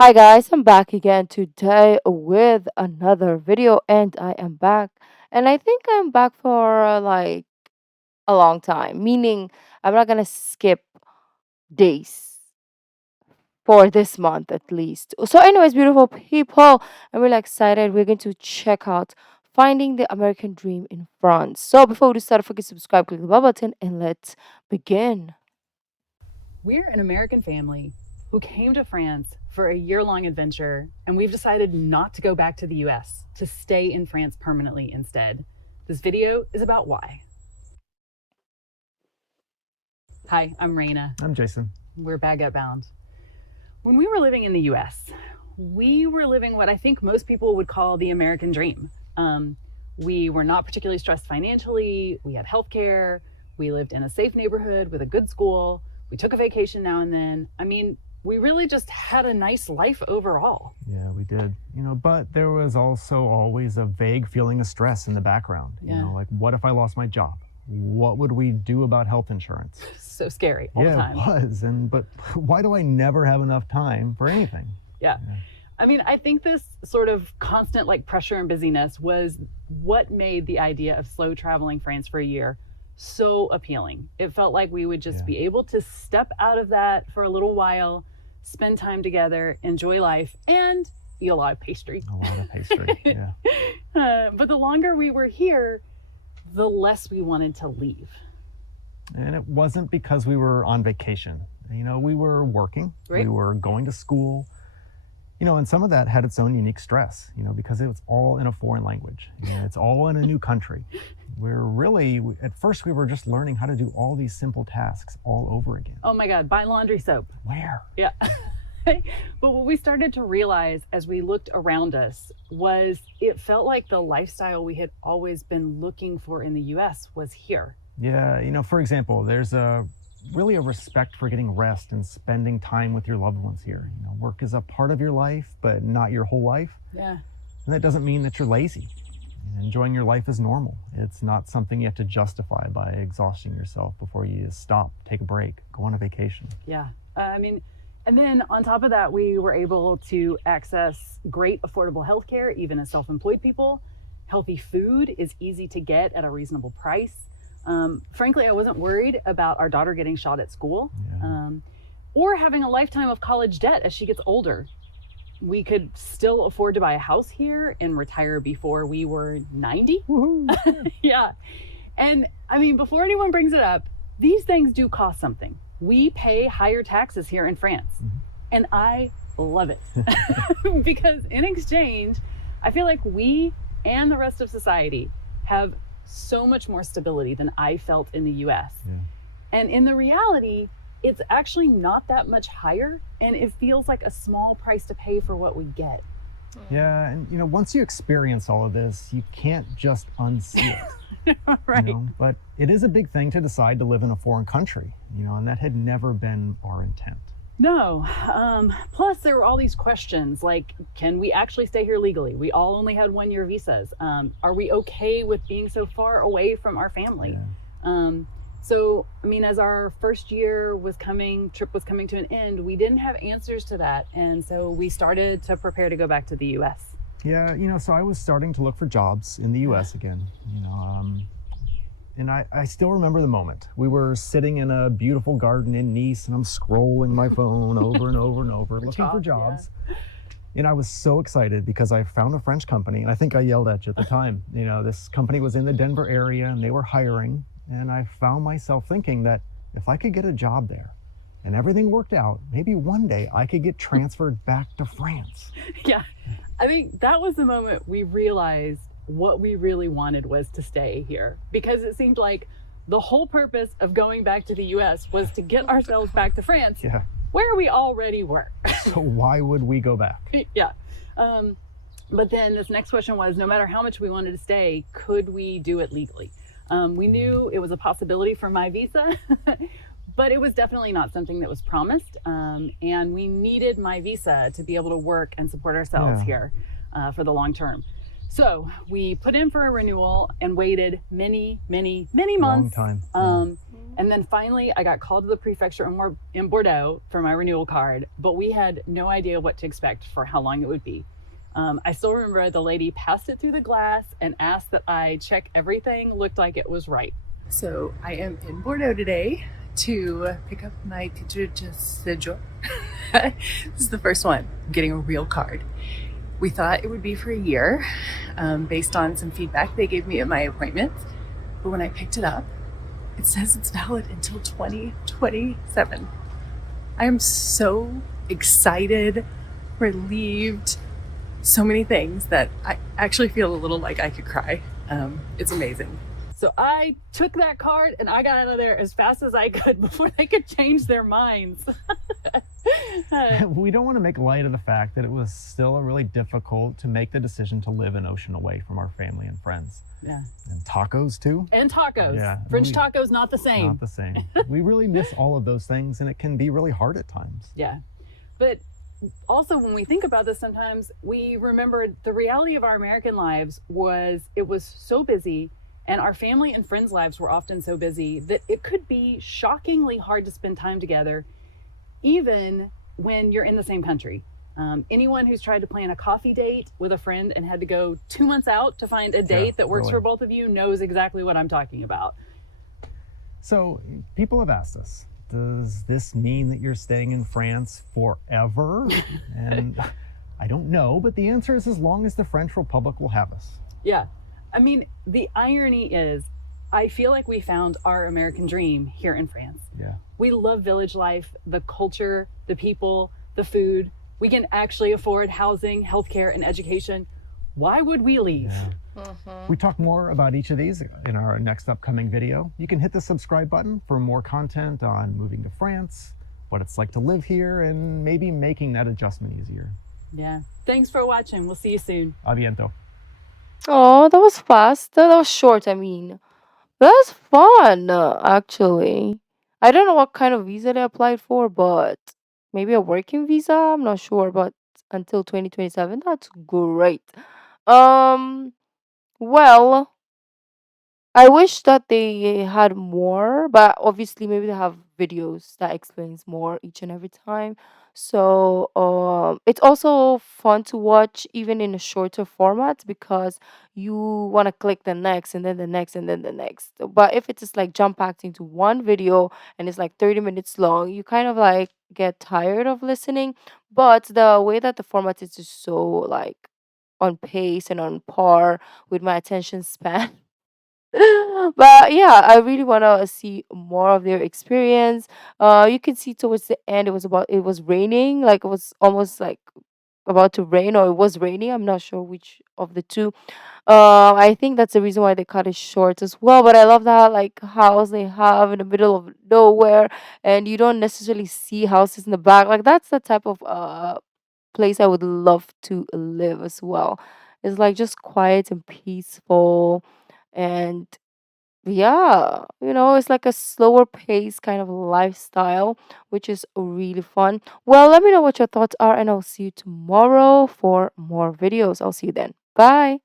Hi guys, I'm back again today with another video and I am back and I think I'm back for like a long time, meaning I'm not gonna skip days for this month at least. So anyways, beautiful people, I'm really excited. We're going to check out Finding the American Dream in France. So before we start, don't forget to subscribe, click the bell button and let's begin. We're an American family who came to France for a year-long adventure, and we've decided not to go back to the US, to stay in France permanently instead. This video is about why. Hi, I'm Raina. I'm Jason. We're Baguette bound. When we were living in the US, we were living what I think most people would call the American dream. We were not particularly stressed financially. We had healthcare. We lived in a safe neighborhood with a good school. We took a vacation now and then. I mean, we really just had a nice life overall. Yeah, we did. But there was also always a vague feeling of stress in the background. Yeah. Like, what if I lost my job? What would we do about health insurance? So scary all the Yeah, time. it was. But why do I never have enough time for anything? Yeah. I mean, I think this sort of constant pressure and busyness was what made the idea of slow traveling France for a year so appealing. It felt like we would just Yeah. be able to step out of that for a little while, spend time together, enjoy life, and eat a lot of pastry. A lot of pastry. Yeah. But the longer we were here, the less we wanted to leave. And it wasn't because we were on vacation. We were working. Right. We were going to school. And some of that had its own unique stress, because it was all in a foreign language. It's all in a new country. At first we were just learning how to do all these simple tasks all over again. Oh my God, buy laundry soap. Where? Yeah. But what we started to realize as we looked around us was it felt like the lifestyle we had always been looking for in the US was here. Yeah, for example, there's really a respect for getting rest and spending time with your loved ones here. Work is a part of your life, but not your whole life. Yeah. And that doesn't mean that you're lazy. Enjoying your life is normal. It's not something you have to justify by exhausting yourself before you stop, take a break, go on a vacation. Yeah. And then on top of that, we were able to access great affordable healthcare, even as self-employed people. Healthy food is easy to get at a reasonable price. Frankly, I wasn't worried about our daughter getting shot at school, or having a lifetime of college debt as she gets older. We could still afford to buy a house here and retire before we were 90. Woohoo! Yeah. And I mean, before anyone brings it up, these things do cost something. We pay higher taxes here in France, and I love it because in exchange, I feel like we and the rest of society have so much more stability than I felt in the US. Yeah. And in the reality, it's actually not that much higher, and it feels like a small price to pay for what we get. Yeah, and once you experience all of this, you can't just unsee it. Right. But it is a big thing to decide to live in a foreign country, and that had never been our intent. No. Plus, there were all these questions like, can we actually stay here legally? We all only had 1-year visas. Are we okay with being so far away from our family? Yeah. So, I mean, as our first trip was coming to an end, we didn't have answers to that. And so we started to prepare to go back to the US. Yeah, so I was starting to look for jobs in the US again, and I still remember the moment. We were sitting in a beautiful garden in Nice, and I'm scrolling my phone over and over and over, looking for jobs. Yeah. And I was so excited because I found a French company, and I think I yelled at you at the time. This company was in the Denver area, and they were hiring. And I found myself thinking that if I could get a job there and everything worked out, maybe one day I could get transferred back to France. Yeah, I think that was the moment we realized what we really wanted was to stay here, because it seemed like the whole purpose of going back to the US was to get ourselves back to France, Yeah. where we already were. So why would we go back? Yeah. But then this next question was, no matter how much we wanted to stay, could we do it legally? We knew it was a possibility for my visa, but it was definitely not something that was promised. And we needed my visa to be able to work and support ourselves here for the long term. So we put in for a renewal and waited many months. Long time. And then finally, I got called to the prefecture in Bordeaux for my renewal card, but we had no idea what to expect for how long it would be. I still remember the lady passed it through the glass and asked that I check everything looked like it was right. So I am in Bordeaux today to pick up my titre de séjour. This is the first one. I'm getting a real card. We thought it would be for a year based on some feedback they gave me at my appointment. But when I picked it up, it says it's valid until 2027. I am so excited, relieved, so many things that I actually feel a little like I could cry. It's amazing. So I took that card and I got out of there as fast as I could before they could change their minds. We don't want to make light of the fact that it was still really difficult to make the decision to live an ocean away from our family and friends. Yeah. And tacos too. And tacos. Yeah, French tacos, not the same. Not the same. We really miss all of those things, and it can be really hard at times. Yeah. But also when we think about this, sometimes we remember the reality of our American lives was it was so busy, and our family and friends' lives were often so busy that it could be shockingly hard to spend time together, even when you're in the same country. Anyone who's tried to plan a coffee date with a friend and had to go 2 months out to find a date that works really. for both of you knows exactly what I'm talking about. So people have asked us, does this mean that you're staying in France forever? And I don't know, but the answer is as long as the French Republic will have us. Yeah. I mean, the irony is, I feel like we found our American dream here in France. Yeah. We love village life, the culture, the people, the food. We can actually afford housing, healthcare, and education. Why would we leave? Yeah. We talk more about each of these in our next upcoming video. You can hit the subscribe button for more content on moving to France, what it's like to live here, and maybe making that adjustment easier. Yeah. Thanks for watching. We'll see you soon. A biento. Oh, that was fast. That was short, I mean. That was fun, actually. I don't know what kind of visa they applied for, but maybe a working visa? I'm not sure, but until 2027, that's great. Um, well, I wish that they had more, but obviously maybe they have videos that explains more each and every time. So it's also fun to watch even in a shorter format because you want to click the next and then the next and then the next. But if it's just like jump packed into one video and it's like 30 minutes long, you kind of like get tired of listening. But the way that the format is just so like on pace and on par with my attention span. But yeah, I really want to see more of their experience. You can see towards the end it was raining, like it was almost like about to rain or it was raining. I'm not sure which of the two. I think that's the reason why they cut it short as well. But I love that like house they have in the middle of nowhere, and you don't necessarily see houses in the back. Like that's the type of place I would love to live as well. It's like just quiet and peaceful, and yeah, it's like a slower pace kind of lifestyle, which is really fun. Well, let me know what your thoughts are, and I'll see you tomorrow for more videos. I'll see you then. Bye.